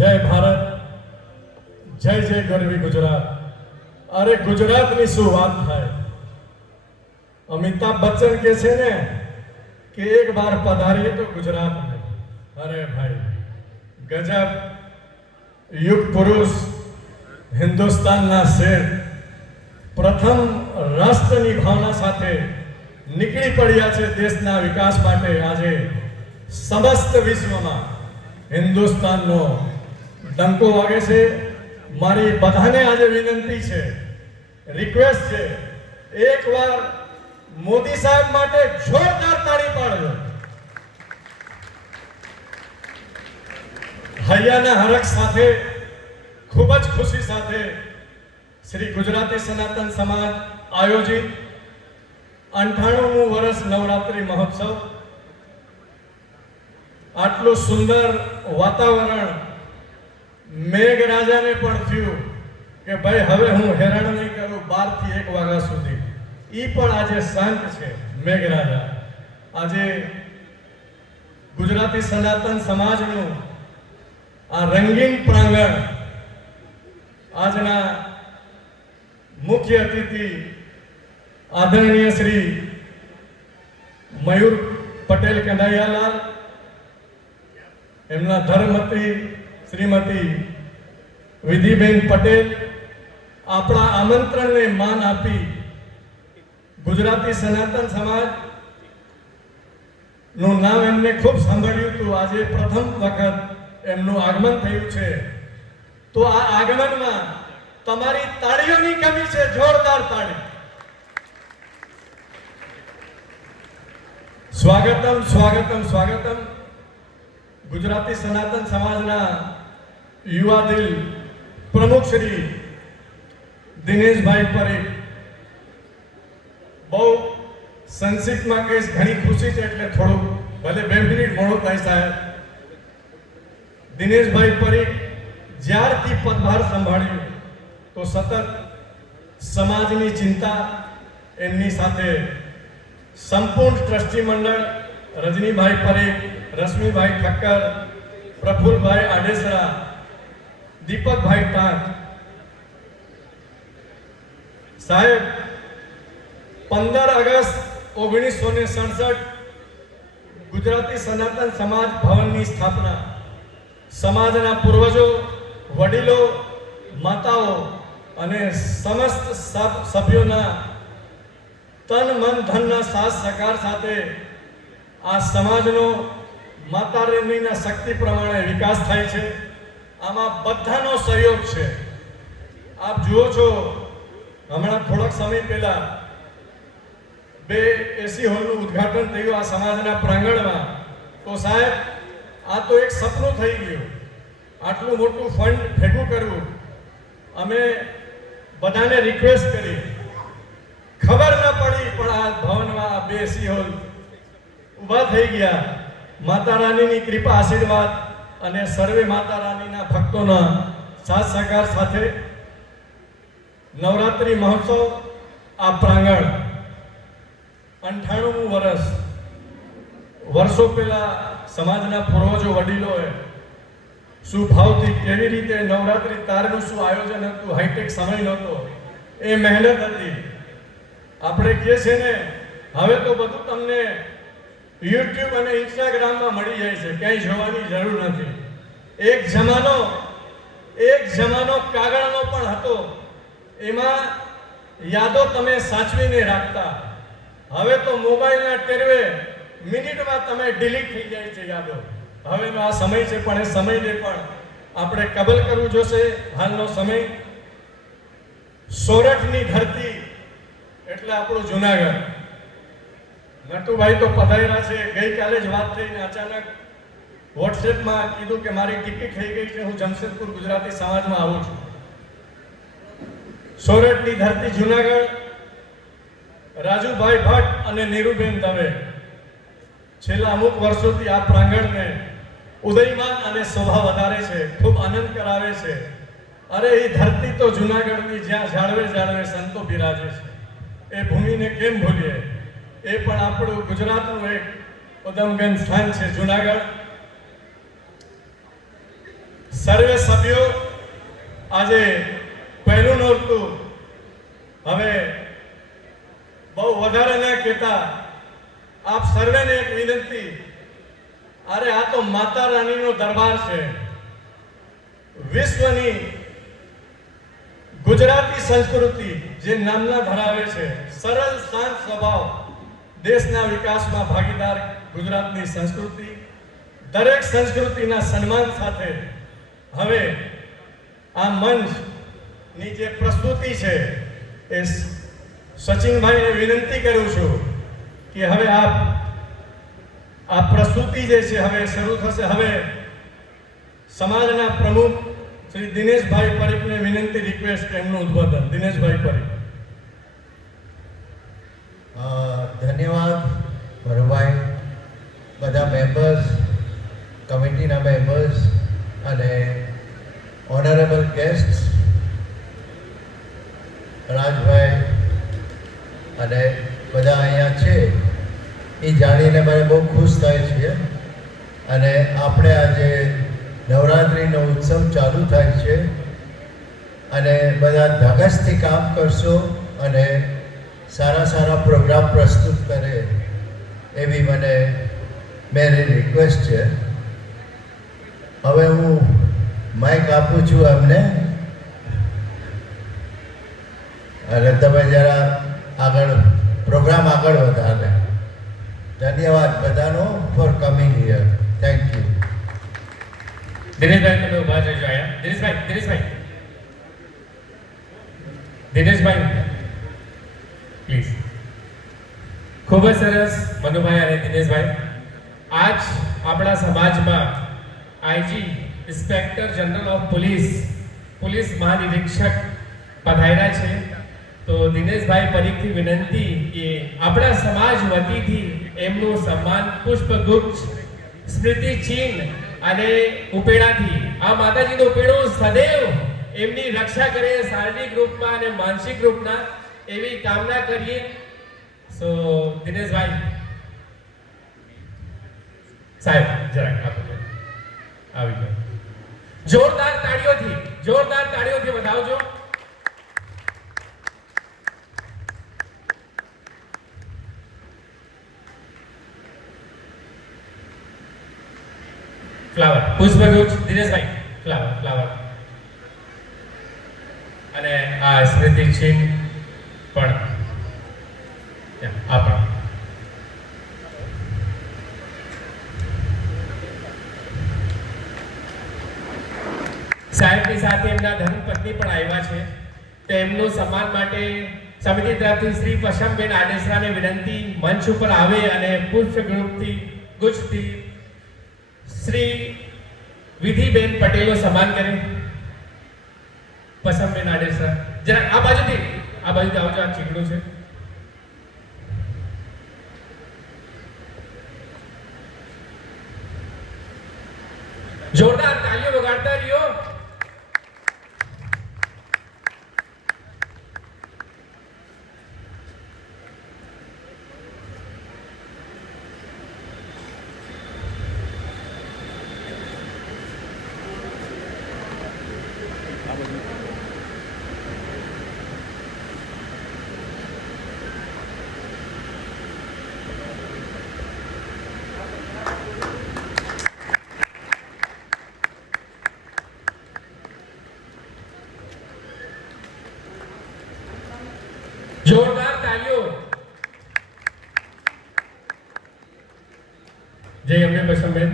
જય ભારત, જય જય ગરવી ગુજરાત. અરે ગુજરાતની શું વાત થાય. અમિતાભ બચ્ચન કહે છે ને કે એક બાર પધારીએ તો ગુજરાત में. અરે ભાઈ ગજબ. યુગ પુરુષ, હિન્દુસ્તાનના શેર, પ્રથમ રાષ્ટ્રની ભાવના સાથે નીકળી પડ્યા છે દેશના વિકાસ માટે. આજે સમસ્ત વિશ્વમાં હિન્દુસ્તાનનો ડંકો વાગે છે. મારી બધાને આજે વિનંતી છે, રિક્વેસ્ટ છે, એકવાર મોદી સાહેબ માટે જોરદાર તાળી પાડજો. હૈયાના હરખ સાથે, ખૂબ જ ખુશી સાથે શ્રી ગુજરાતી સનાતન સમાજ આયોજિત 98મું વર્ષ નવરાત્રિ મહોત્સવ. આટલું સુંદર વાતાવરણ મેઘરાજાને પણ થયું કે ભાઈ હવે હું હેરાન નહીં કરું 12 થી 1 વાગ્યા સુધી. એ પણ આજે શાંત છે મેઘરાજા. આજે ગુજરાતી સનાતન સમાજનું આ રંગીન પ્રાંગણ, આજના મુખ્ય અતિથિ આદરણીય શ્રી મયુર પટેલ કનૈયાલાલ, એમના ધર્મપત્ની શ્રીમતી વિધિબેન પટેલ આપણા આમંત્રણને માન આપી ગુજરાતી સનાતન સમાજ નું નામ એમને ખૂબ સાંભળ્યું હતું. આજે પ્રથમ વખત એમનું આગમન થયું છે. તો આ આગમનમાં તમારી તાળીઓની કમી છે. જોરદાર તાળી. સ્વાગતમ સ્વાગતમ સ્વાગતમ. ગુજરાતી સનાતન સમાજના યુવા દિલ પ્રમુખ શ્રી દિનેશભાઈ પરેખ, બહુ સંક્ષિપ્તમાં કહીશ, ઘણી ખુશી છે એટલે થોડું ભલે 2 મિનિટ મોડું થાય સાહેબ. દિનેશભાઈ પરેખ જ્યારથી પદભાર સંભાળ્યું તો સતત સમાજની ચિંતા, એમની સાથે સંપૂર્ણ ટ્રસ્ટી મંડળ રજનીભાઈ પરેખ, રશ્મિભાઈ ઠક્કર, પ્રફુલભાઈ આડેસરા, દીપકભાઈ ટાંક સાહેબ. 15 ઓગસ્ટ 1967 ગુજરાતી સનાતન સમાજ ભવનની સ્થાપના. સમાજના પૂર્વજો, વડીલો, માતાઓ અને સમસ્ત સભ્યોના તન મન ધનના સાથ સહકાર સાથે આ સમાજનો માતા રાણીના શક્તિ પ્રમાણે વિકાસ થાય છે. આમાં બધાનો સહયોગ છે. આપ જુઓ છો, હમણાં થોડાક સમય પહેલા 2 એસી હોલનું ઉદ્ઘાટન થયું આ સમાજના પ્રાંગણમાં. તો સાહેબ આ તો એક સપનું થઈ ગયું. આટલું મોટું ફંડ ભેગું કરવું. અમે બધાને રિક્વેસ્ટ કરી, ખબર ન પડી, પણ આ ભવનમાં 2 એસી હોલ ઊભા થઈ ગયા. માતા રાણીની કૃપા, આશીર્વાદ અને સર્વે માતા રાણીના ભક્તોના સાથ સહકાર સાથે નવરાત્રિ મહોત્સવ, આ પ્રાંગણ 98મું વર્ષ. વર્ષો પહેલા સમાજના પૂર્વજો, વડીલોએ શું ભાવથી, કેવી રીતે નવરાત્રિ તારનું શું આયોજન હતું, હાઈટેક સમય નહોતો, એ મહેનત હતી. આપણે કહે છે ને, હવે તો બધું તમને યુટ્યુબ અને ઇન્સ્ટાગ્રામમાં મળી જાય છે, ક્યાંય જોવાની જરૂર નથી. એક જમાનો કાગળનો પણ હતો, એમાં યાદો તમે સાચવીને રાખતા. હવે તો મોબાઈલના ટેરવે મિનિટમાં તમે ડિલીટ થઈ જાય છે યાદો. હવેનો આ સમય છે, પણ એ સમયને પણ આપણે કબલ કરવું જોશે. હાલનો સમય સોરઠની ધરતી એટલે આપણું જુનાગઢ. નટુભાઈ તો પધાર્યા છે. ગઈકાલે જ વાત થઈને અચાનક વોટ્સએપમાં કીધું કે મારી ટિકિટ થઈ ગઈ છે, હું જમશેદપુર ગુજરાતી સમાજમાં આવું છું. સોરઠની ધરતી જુનાગઢ. રાજુભાઈ ભટ્ટ અને નીરુબેન દવે છેલ્લા અમુક વર્ષોથી આ પ્રાંગણને ઉદયમાન અને શોભા વધારે છે, ખૂબ આનંદ કરાવે છે. અરે એ ધરતી તો જુનાગઢની, જ્યાં ઝાડવે ઝાડવે સંતો બિરાજે છે. એ ભૂમિને કેમ ભૂલીએ? એ પણ આપણું ગુજરાતનું એક ઉદમગન સ્થાન છે જુનાગઢ. સર્વે સભ્યો આજે પહેલું નોરતું હવે બહુ વધારે ન કહેતા આપ સર્વેને એક વિનંતી, અરે આ તો માતા રાણીનો દરબાર છે. વિશ્વની ગુજરાતી સંસ્કૃતિ જે નામના ધરાવે છે, સરળ શાંત સ્વભાવ, દેશના વિકાસમાં ભાગીદાર ગુજરાતની સંસ્કૃતિ, દરેક સંસ્કૃતિના સન્માન સાથે હવે આ મંચની જે પ્રસ્તુતિ છે એ સચિનભાઈને વિનંતી કરું છું કે હવે આ પ્રસ્તુતિ જે છે હવે શરૂ થશે. હવે સમાજના પ્રમુખ શ્રી દિનેશભાઈ પરીખને વિનંતી, રિક્વેસ્ટ એમનું ઉદ્બોધન. દિનેશભાઈ પરીખ. ધન્યવાદ મરુભાઈ, બધા મેમ્બર્સ, કમિટીના મેમ્બર્સ અને ઓનરેબલ ગેસ્ટ રાજભાઈ અને બધા અહીંયા છે એ જાણીને મને બહુ ખુશ થાય છે. અને આપણે આજે નવરાત્રિનો ઉત્સવ ચાલુ થાય છે અને બધા ધગશથી કામ કરશો અને સારા સારા પ્રોગ્રામ પ્રસ્તુત કરે એવી મને મેરી રિક્વેસ્ટ છે. હવે હું માઇક આપું છું એમને અને તમે જરા આગળ પ્રોગ્રામ આગળ વધારે. ધન્યવાદ બધાનો for coming here. Thank you. Dineshbhai તમે ઉભા રહેજો અહીંયા. દિનેશભાઈ પ્લીઝ. ખૂબ જ સરસ મનુભાઈ અને દિનેશભાઈ. આજ આપણા સમાજમાં IG inspector general of police મહાનિરીક્ષક પધાર્યા છે. તો દિનેશભાઈ પરીખથી વિનંતી કે આપણા સમાજ વતીથી એમનું સન્માન પુષ્પગુચ્છ, સ્મૃતિ ચિહ્ન અને ઉપેડાથી, આ માતાજીનો ઉપેડો સદૈવ એમની રક્ષા કરે શારીરિક રૂપમાં અને માનસિક રૂપના, એવી કામના કરીએ. સો દિનેશભાઈ સાહેબ જરાક આપો, આવી ગયો. જોરદાર તાળીઓથી વધાવજો. ફ્લાવર, પુષ્પગુચ્છ, દિનેશભાઈ ફ્લાવર અને આ સ્મૃતિ ચિહ્ન પણ આપણા સાહેબની સાથે એમના ધર્મપત્ની પણ આવ્યા છે. તો એમનું સન્માન માટે સમિતિ તરફથી શ્રી પશમબેન આડેસરાને વિનંતી મંચ ઉપર આવે અને પુષ્પગુચ્છથી શ્રી વિધિબેન પટેલનું સન્માન કરે. પશમબેન આડેસરા જરા આ બાજુથી આવજો. આ ચીકડું છે. જોરદાર તાળીઓ વગાડતા રહ્યો. જોરદાર તાળીઓ. જય અંબે પશમબેન.